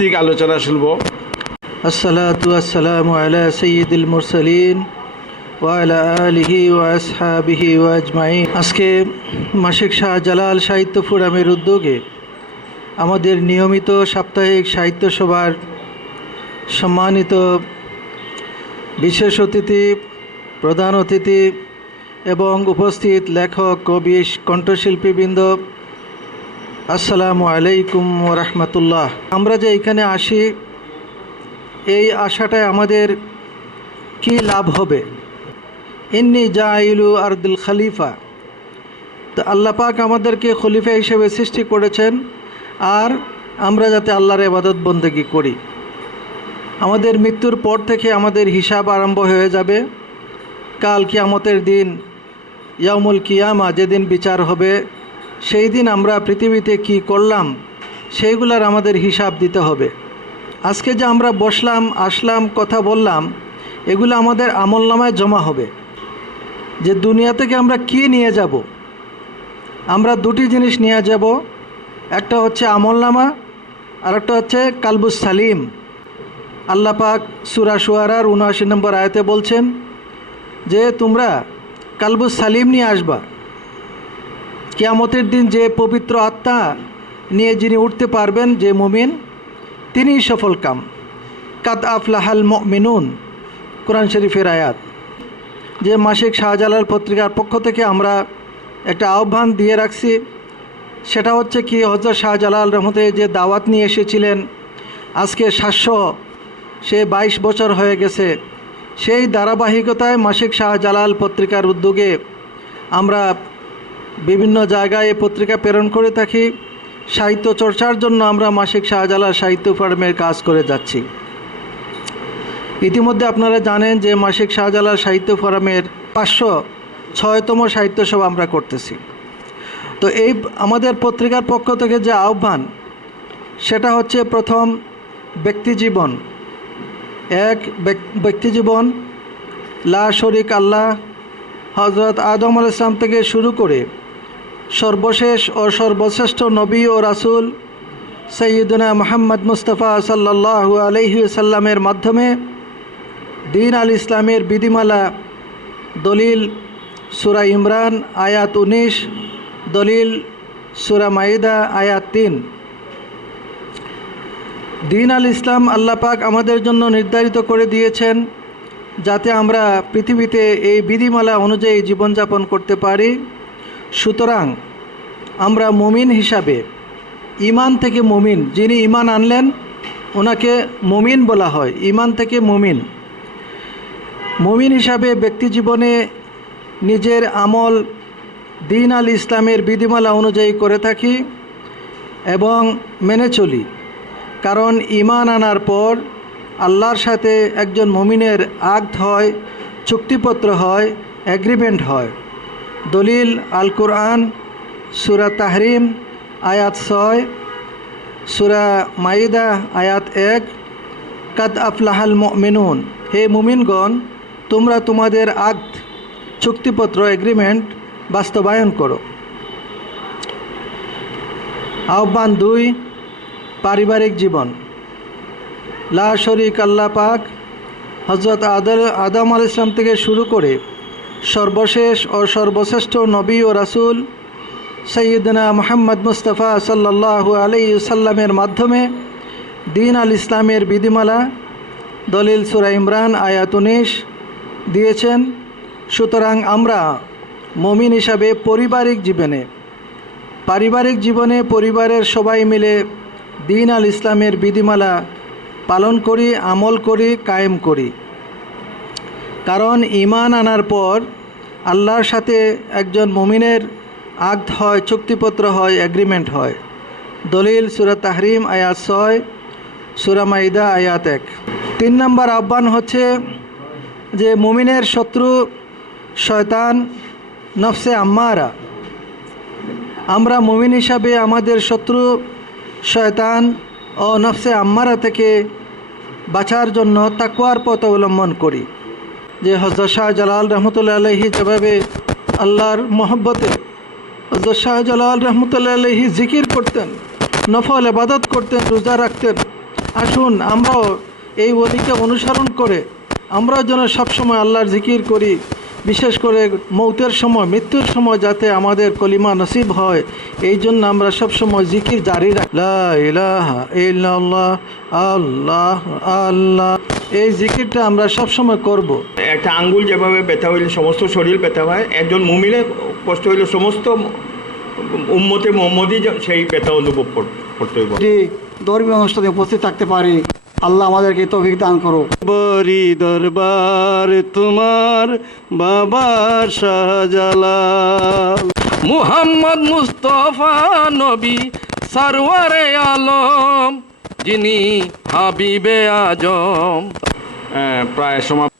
ঠিক আলোচনা শুনবো। আসসালাতু আসসালামু আলা সাইয়্যিদিল মুরসালিন ওয়া আলা আলিহি ওয়া আসহাবিহি ওয়া আজমাইন। আজকে মাসিক শাহজালাল সাহিত্য ফোরামের উদ্যোগে আমাদের নিয়মিত সাপ্তাহিক সাহিত্য সভার সম্মানিত বিশেষ অতিথি, প্রধান অতিথি এবং উপস্থিত লেখক, কবি, কণ্ঠশিল্পীবৃন্দ, আসসালামু আলাইকুম ওয়া রাহমাতুল্লাহ। আমরা যে এখানে আসি, এই আশাটায় আমাদের কি লাভ হবে? ইন্নী জাইলু আরদুল খলিফা। তো আল্লাহ পাক আমাদেরকে খলিফা হিসেবে সৃষ্টি করেছেন, আর আমরা যাতে আল্লাহর ইবাদত বন্দেগী করি। আমাদের মৃত্যুর পর থেকে আমাদের হিসাব আরম্ভ হয়ে যাবে। কাল কিয়ামতের দিন, ইয়াউমুল কিয়ামা, যেদিন বিচার হবে, সেই দিন আমরা পৃথিবীতে কি করলাম সেইগুলার আমাদের হিসাব দিতে হবে। আজকে যে আমরা বসলাম, আসলাম, কথা বললাম, এগুলো আমাদের আমলনামায় জমা হবে। যে দুনিয়া থেকে আমরা কি নিয়ে যাব? আমরা দুটি জিনিস নিয়ে যাব। একটা হচ্ছে আমলনামা, আর একটা হচ্ছে কালবুস সালিম। আল্লাহ পাক সূরা শুআরার ৭৯ নম্বর আয়াতে বলছেন যে তোমরা কালবুস সালিম নিয়ে আসবা। কিয়ামতের দিন যে পবিত্র আত্মা নিয়ে যিনি উঠতে পারবেন, যে মুমিন, তিনিই সফল কাম। কাদ আফলাহাল মুমিনুন, কোরআন শরীফের আয়াত। যে মাসিক শাহজালাল পত্রিকার পক্ষ থেকে আমরা একটা আহ্বান দিয়ে রাখছি, সেটা হচ্ছে কি, হযরত শাহজালাল রহমতে যে দাওয়াত নিয়ে এসেছিলেন, আজকে 22 বছর হয়ে গেছে। সেই ধারাবাহিকতায় মাসিক শাহজালাল পত্রিকার উদ্যোগে আমরা বিভিন্ন জায়গায় এই পত্রিকা প্রেরণ করে থাকি। সাহিত্য চর্চার জন্য আমরা মাসিক শাহজালাল সাহিত্য ফোরামের কাজ করে যাচ্ছি। ইতিমধ্যে আপনারা জানেন যে মাসিক শাহজালাল সাহিত্য ফোরামের 506তম সাহিত্য সভা আমরা করতেছি। তো এই আমাদের পত্রিকার পক্ষ থেকে যে আহ্বান, সেটা হচ্ছে প্রথম ব্যক্তিজীবন। এক, ব্যক্তিজীবন লা শরীক আল্লাহ, হযরত আদম আলাইহিস সালাম থেকে শুরু করে সর্বশেষ ও সর্বশ্রেষ্ঠ নবী ও রাসূল সাইয়্যিদুনা মুহাম্মদ মুস্তাফা সাল্লাল্লাহু আলাইহি ওয়াসাল্লামের মাধ্যমে দ্বীন আল ইসলামের বিধিমালা। দলিল সূরা ইমরান আয়াত 19, দলিল সূরা মাইদা আয়াত 3। দ্বীন আল ইসলাম আল্লাহ পাক আমাদের জন্য নির্ধারিত করে দিয়েছেন যাতে আমরা পৃথিবীতে এই বিধিমালা অনুযায়ী জীবনযাপন করতে পারি। সুতরাং আমরা মুমিন হিসাবে, ঈমান থেকে মুমিন, যিনি ঈমান আনলেন ওনাকে মুমিন বলা হয়। ঈমান থেকে মুমিন। মুমিন হিসাবে ব্যক্তি জীবনে নিজের আমল দ্বীন আল ইসলামের বিধিমালা অনুযায়ী করে থাকি এবং মেনে চলি। কারণ ঈমান আনার পর আল্লাহর সাথে একজন মুমিনের আকদ হয়, চুক্তিপত্র হয়, এগ্রিমেন্ট হয়। দলিল আল কুরআন সূরা তাহরিম আয়াত 6, সূরা মাইদা আয়াত 1, কাদ আফলাহাল মুমিনুন, হে মুমিনগণ, তোমরা তোমাদের আকদ, চুক্তিপত্র, এগ্রিমেন্ট বাস্তবায়ন করো। আহ্বান 2, পারিবারিক জীবন। লা শরীক আল্লাহ পাক হযরত আদম আলাইহিস সালাম থেকে শুরু করে সর্বশেষ ও সর্বশ্রেষ্ঠ নবী ও রাসূল সাইয়্যিদুনা মুহাম্মদ মুস্তাফা সাল্লাল্লাহু আলাইহি ওয়াসাল্লামের মাধ্যমে দ্বীন আল ইসলামের বিধিমালা। দলিল সূরা ইমরান আয়াত 19 দিয়েছেন। সুতরাং আমরা মুমিন হিসাবে পারিবারিক জীবনে পরিবারের সবাই মিলে দ্বীন আল ইসলামের বিধিমালা পালন করি, আমল করি, কায়েম করি। কারণ ঈমান আনার পর আল্লাহর সাথে একজন মুমিনের আকদ হয়, চুক্তিপত্র হয়, এগ্রিমেন্ট হয়। দলিল সূরা তাহরিম আয়াত 6, সূরা মাইদা আয়াত 1। 3 নম্বর আহ্বান হচ্ছে যে মুমিনের শত্রু শয়তান, নফসে আম্মারা। আমরা মুমিন হিসাবে আমাদের শত্রু শয়তান ও নফসে আম্মারা থেকে বাঁচার জন্য তাকওয়ার পথ অবলম্বন করি। যে হযরত শাহজালাল রহমতুল্লাহ আলাইহি যেভাবে আল্লাহর মহব্বতে হযরত শাহজালাল রহমতুল্লাহ আলাইহি জিকির করতেন, নফল ইবাদত করতেন, রোজা রাখতেন, আসুন আমরাও এই ওলিকে অনুসরণ করে আমরাও যেন সবসময় আল্লাহর জিকির করি, বিশেষ করে মৌতের সময়, মৃত্যুর সময় যাতে আমাদের কলিমা নসিব হয়, এই জন্য আমরা সবসময় জিকির জারি রাখি। লা ইলাহা ইল্লাল্লাহ, আল্লাহ আল্লাহ, এই জিকিরটা আমরা সবসময় করব। একটা আঙ্গুল যেভাবে ব্যথা হইলে সমস্ত শরীর ব্যথা হয়, একজন মুমিনের কষ্ট হইলে সমস্ত উম্মতে মোহাম্মদই সেই ব্যথা অনুভব করতে হইব। ধর্মীয় অনুষ্ঠানে উপস্থিত থাকতে পারি, আল্লাহ আমাদেরকে তৌফিক দান করো। বরি দরবার তোমার বাবার শাহজালাল, মুহাম্মদ মুস্তফা নবী সরওয়ারে আলম, যিনি হাবিবে আজম। প্রায় সমাপ্ত।